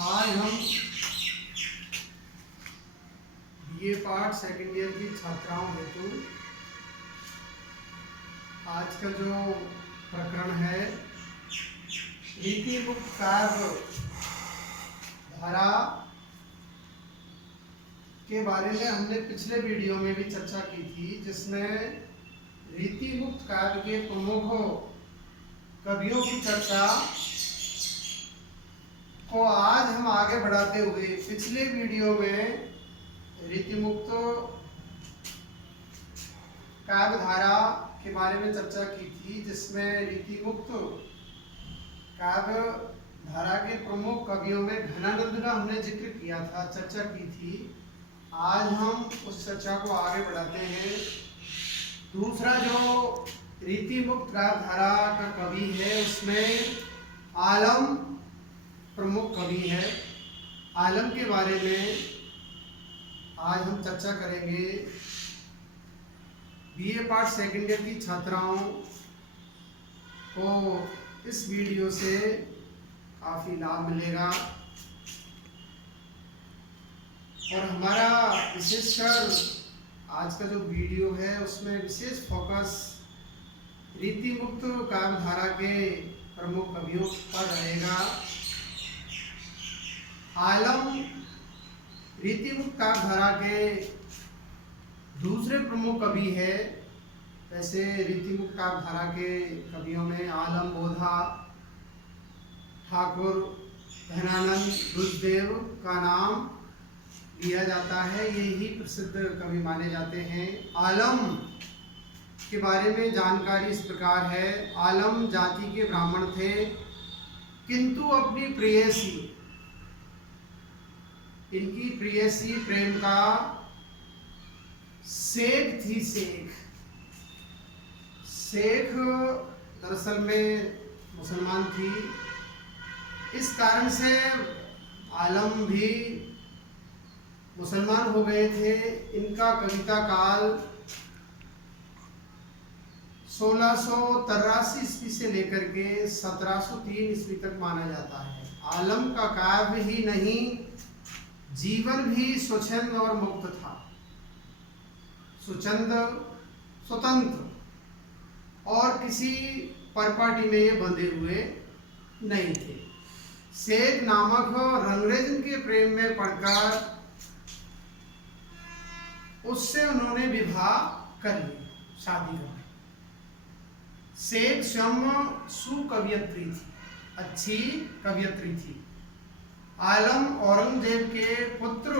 आज हम BA part second year की छात्राओं हेतु आज का जो प्रकरण है रीति मुक्त काव्य धारा के बारे में हमने पिछले वीडियो में भी चर्चा की थी, जिसमें रीति मुक्त काव्य के प्रमुख कवियों की चर्चा को आज हम आगे बढ़ाते हुए पिछले वीडियो में रीति मुक्त काव्य धारा के बारे में चर्चा की थी, जिसमें रीति मुक्त काव्य धारा के प्रमुख कवियों में घनानंद का हमने जिक्र किया था, चर्चा की थी। आज हम उस चर्चा को आगे बढ़ाते हैं। दूसरा जो रीति मुक्त काव्य धारा का कवि है उसमें आलम प्रमुख कवि है। आलम के बारे में आज हम चर्चा करेंगे। बीए पार्ट सेकेंड ईयर की छात्राओं को इस वीडियो से काफ़ी लाभ मिलेगा और हमारा विशेषकर आज का जो वीडियो है उसमें विशेष फोकस रीति मुक्त काव्य धारा के प्रमुख कवियों पर रहेगा। आलम रीति मुक्त काव्य धारा के दूसरे प्रमुख कवि है। वैसे रीति मुक्त काव्य धारा के कवियों में आलम, बोधा, ठाकुर, घनानंद, रुद्रदेव का नाम लिया जाता है। यही प्रसिद्ध कवि माने जाते हैं। आलम के बारे में जानकारी इस प्रकार है। आलम जाति के ब्राह्मण थे, किंतु अपनी प्रेयसी, इनकी प्रेयसी प्रेम का शेख थी। शेख दरअसल में मुसलमान थी। इस कारण से आलम भी मुसलमान हो गए थे। इनका कविता काल 1683 ईस्वी से लेकर के 1703 ईस्वी तक माना जाता है। आलम का काव्य ही नहीं, जीवन भी स्वच्छंद और मुक्त था। स्वतंत्र और किसी परपाटी में ये बंधे हुए नहीं थे। शेख नामक रंगरेजन के प्रेम में पड़कर उससे उन्होंने विवाह कर लिया, शादी कर ली। शेख स्वयं सुकवियत्री थी, अच्छी कवियत्री थी। आलम औरंगजेब के पुत्र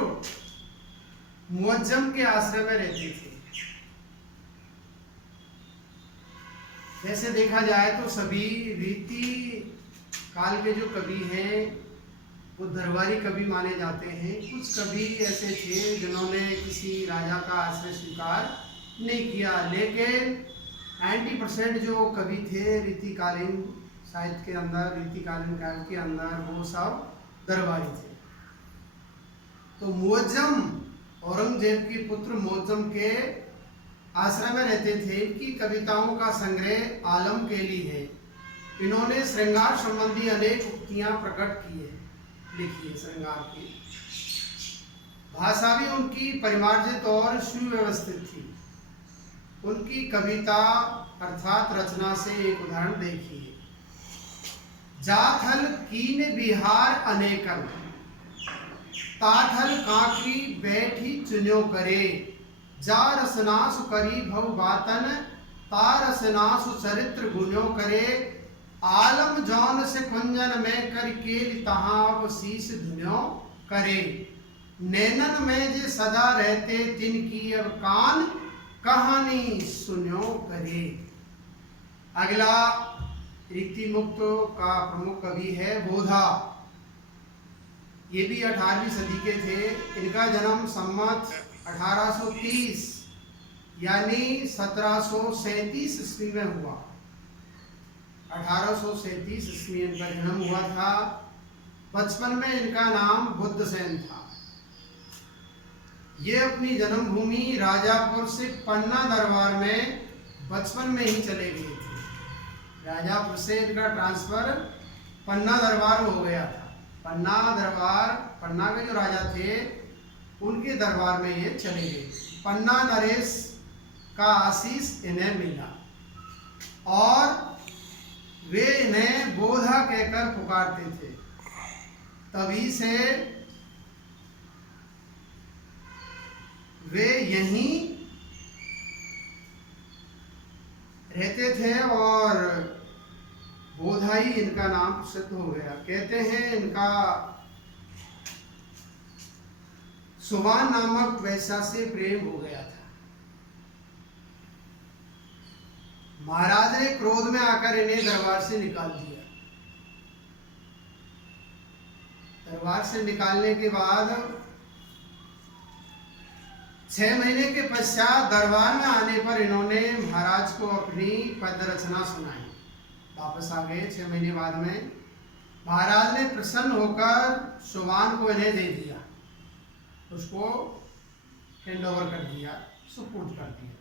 मुअज्जम के आश्रय में रहते थे। जैसे देखा जाए तो सभी रीति काल के जो कवि हैं वो दरबारी कवि माने जाते हैं। कुछ कवि ऐसे थे जिन्होंने किसी राजा का आश्रय स्वीकार नहीं किया, लेकिन 90% जो कवि थे रीतिकालीन साहित्य के अंदर, रीतिकालीन काल के अंदर, वो सब दरबारी थे। तो मुअज्जम, औरंगजेब के पुत्र मुअज्जम के आश्रय में रहते थे। इनकी कविताओं का संग्रह आलम के लिए है। इन्होंने श्रृंगार संबंधी अनेक उक्तियां प्रकट की है, लिखी है श्रृंगार की। भाषा भी उनकी परिमार्जित और सुव्यवस्थित थी। उनकी कविता अर्थात रचना से एक उदाहरण देखिए। जाथल कीन बिहार अनेकन, ताथल काकी बैठी चुन्यो करे। जा रसनासु करी भव बातन, ता रसनासु चरित्र गुण्यो करे। आलम जौन से कुंजन में कर के तहाव शीश धुन्यो करे। नैनन में जे सदा रहते तिनकी अब कान, कहानी सुन्यो करे। अगला रीति मुक्त का प्रमुख कवि है बोधा। ये भी 18वीं सदी के थे। इनका जन्म सम्मत 1830 यानी 1737 ईस्वी में हुआ। 1837 ईस्वी में इनका जन्म हुआ था। बचपन में इनका नाम बुद्धसेन था। ये अपनी जन्मभूमि राजापुर से पन्ना दरबार में बचपन में ही चले गए थे। राजापुर से इनका ट्रांसफर पन्ना दरबार हो गया था। पन्ना दरबार, पन्ना के जो राजा थे उनके दरबार में ये चले गए। पन्ना नरेश का आशीष इन्हें मिला और वे इन्हें बोधा कहकर पुकारते थे। तभी से वे यहीं रहते थे और बोधा ही इनका नाम प्रसिद्ध हो गया। कहते हैं इनका सुबान नामक वैश्या से प्रेम हो गया था। महाराज ने क्रोध में आकर इन्हें दरबार से निकाल दिया। दरबार से निकालने के बाद 6 महीने के पश्चात दरबार में आने पर इन्होंने महाराज को अपनी पद रचना सुनाई। वापस आ गए 6 महीने बाद में। महाराज ने प्रसन्न होकर सुबान को इन्हें दे दिया, उसको हैंड ओवर कर दिया, सुपुर्द कर दिया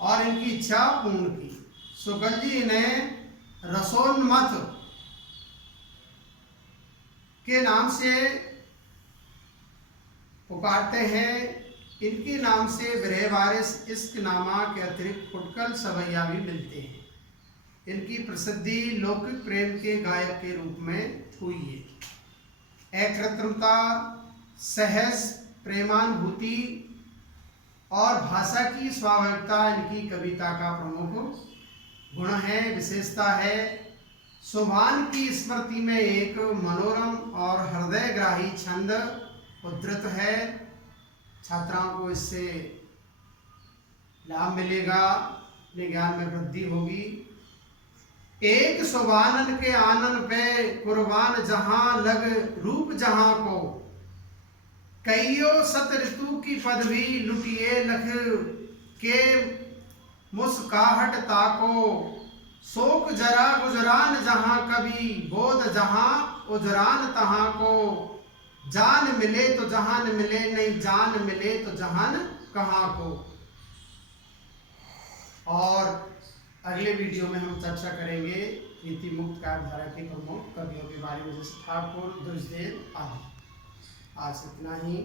और इनकी इच्छा पूर्ण की। शुक्ल जी इन्हें रसोन्मत के नाम से पुकारते हैं। इनके नाम से ब्रह्मवारिस इश्क नामा के अतिरिक्त फुटकल सवैया भी मिलते हैं। इनकी प्रसिद्धि लौकिक प्रेम के गायक के रूप में हुई है। अकृत्रिमता, सहज प्रेमानुभूति और भाषा की स्वाभाविकता इनकी कविता का प्रमुख गुण है, विशेषता है। सुबान की स्मृति में एक मनोरम और हृदयग्राही छंद उद्धृत है। छात्राओं को इससे लाभ मिलेगा, अपने ज्ञान में वृद्धि होगी। एक सुबानन के आनन पे कुर्बान जहां लग रूप जहां को, कईयो सत ऋतु की पदवी लुटिए लख के मुस्काहट ताको, शोक जरा गुजरान जहां कभी बोध जहां उजरान तहां को, जान मिले तो जहान मिले नहीं जान मिले तो जहान कहाँ को। और अगले वीडियो में हम चर्चा करेंगे नीति मुक्त काव्यधारा के प्रमुख कवियों के बारे में, जैसे ठाकुर, दुर्जदेव आदि। आज इतना ही।